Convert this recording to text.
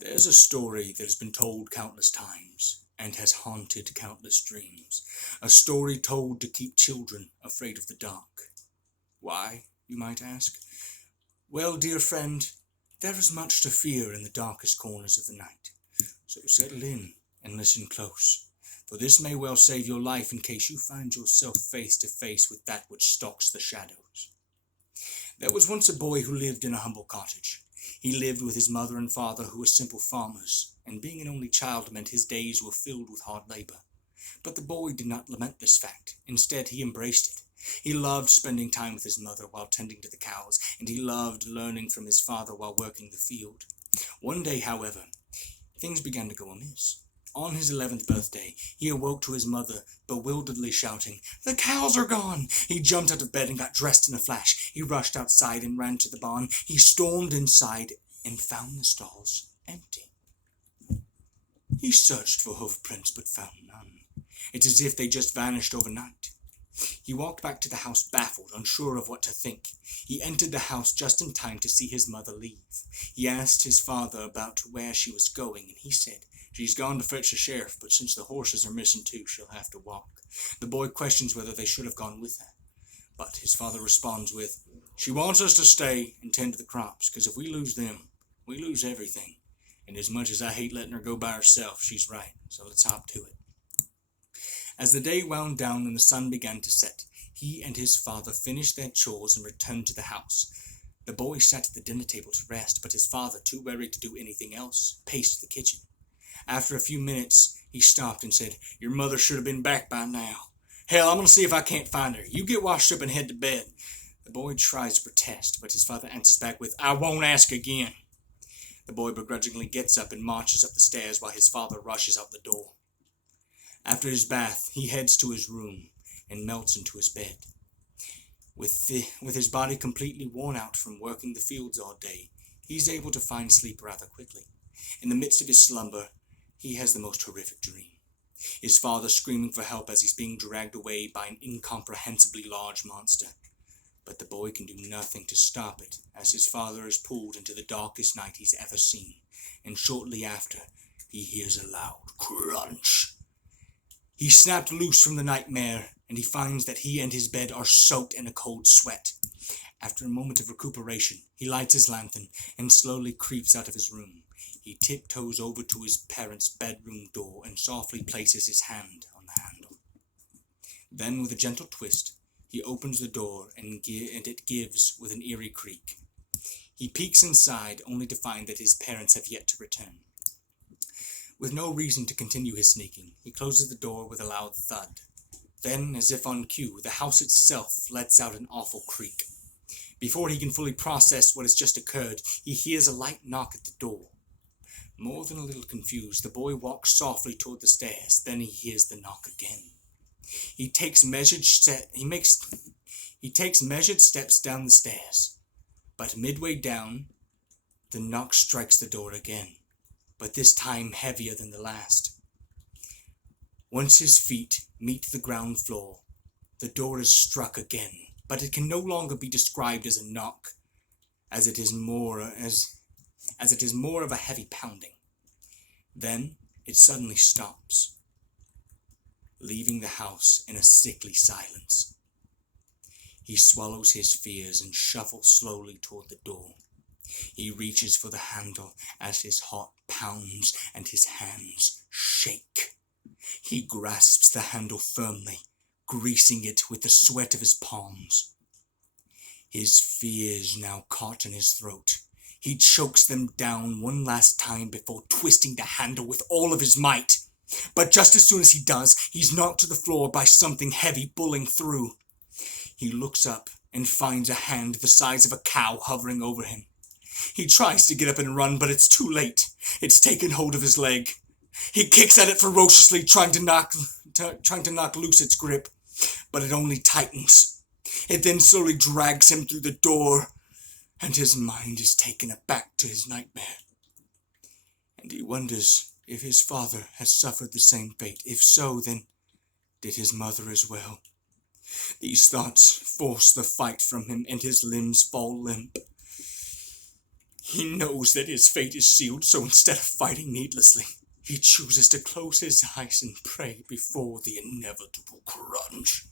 There's a story that has been told countless times and has haunted countless dreams. A story told to keep children afraid of the dark. Why, you might ask? Well, dear friend, there is much to fear in the darkest corners of the night. So settle in and listen close, for this may well save your life in case you find yourself face to face with that which stalks the shadows. There was once a boy who lived in a humble cottage. He lived with his mother and father, who were simple farmers, and being an only child meant his days were filled with hard labor. But the boy did not lament this fact. Instead, he embraced it. He loved spending time with his mother while tending to the cows, and he loved learning from his father while working the field. One day, however, things began to go amiss. On his 11th birthday, he awoke to his mother, bewilderedly shouting, "The cows are gone!" He jumped out of bed and got dressed in a flash. He rushed outside and ran to the barn. He stormed inside and found the stalls empty. He searched for hoof prints but found none. It's as if they just vanished overnight. He walked back to the house baffled, unsure of what to think. He entered the house just in time to see his mother leave. He asked his father about where she was going, and he said, "She's gone to fetch the sheriff, but since the horses are missing too, she'll have to walk." The boy questions whether they should have gone with her, but his father responds with, "She wants us to stay and tend to the crops, because if we lose them, we lose everything. And as much as I hate letting her go by herself, she's right, so let's hop to it." As the day wound down and the sun began to set, he and his father finished their chores and returned to the house. The boy sat at the dinner table to rest, but his father, too weary to do anything else, paced the kitchen. After a few minutes, he stopped and said, "Your mother should have been back by now. Hell, I'm going to see if I can't find her. You get washed up and head to bed." The boy tries to protest, but his father answers back with, "I won't ask again." The boy begrudgingly gets up and marches up the stairs while his father rushes out the door. After his bath, he heads to his room and melts into his bed. With his body completely worn out from working the fields all day, he's able to find sleep rather quickly. In the midst of his slumber, he has the most horrific dream. His father screaming for help as he's being dragged away by an incomprehensibly large monster. But the boy can do nothing to stop it, as his father is pulled into the darkest night he's ever seen, and shortly after, he hears a loud crunch. He snapped loose from the nightmare, and he finds that he and his bed are soaked in a cold sweat. After a moment of recuperation, he lights his lantern and slowly creeps out of his room. He tiptoes over to his parents' bedroom door and softly places his hand on the handle. Then, with a gentle twist, he opens the door and it gives with an eerie creak. He peeks inside, only to find that his parents have yet to return. With no reason to continue his sneaking, he closes the door with a loud thud. Then, as if on cue, the house itself lets out an awful creak. Before he can fully process what has just occurred, he hears a light knock at the door. More than a little confused, the boy walks softly toward the stairs. Then he hears the knock again. He takes measured steps down the stairs, but midway down, the knock strikes the door again, but this time heavier than the last. Once his feet meet the ground floor, the door is struck again, but it can no longer be described as a knock, as it is more of a heavy pounding. Then it suddenly stops, leaving the house in a sickly silence. He swallows his fears and shuffles slowly toward the door. He reaches for the handle as his heart pounds and his hands shake. He grasps the handle firmly, greasing it with the sweat of his palms. His fears now caught in his throat. He chokes them down one last time before twisting the handle with all of his might. But just as soon as he does, he's knocked to the floor by something heavy pulling through. He looks up and finds a hand the size of a cow hovering over him. He tries to get up and run, but it's too late. It's taken hold of his leg. He kicks at it ferociously, trying to knock loose its grip, but it only tightens. It then slowly drags him through the door, and his mind is taken aback to his nightmare. And he wonders if his father has suffered the same fate. If so, then did his mother as well. These thoughts force the fight from him, and his limbs fall limp. He knows that his fate is sealed, so instead of fighting needlessly, he chooses to close his eyes and pray before the inevitable crunch.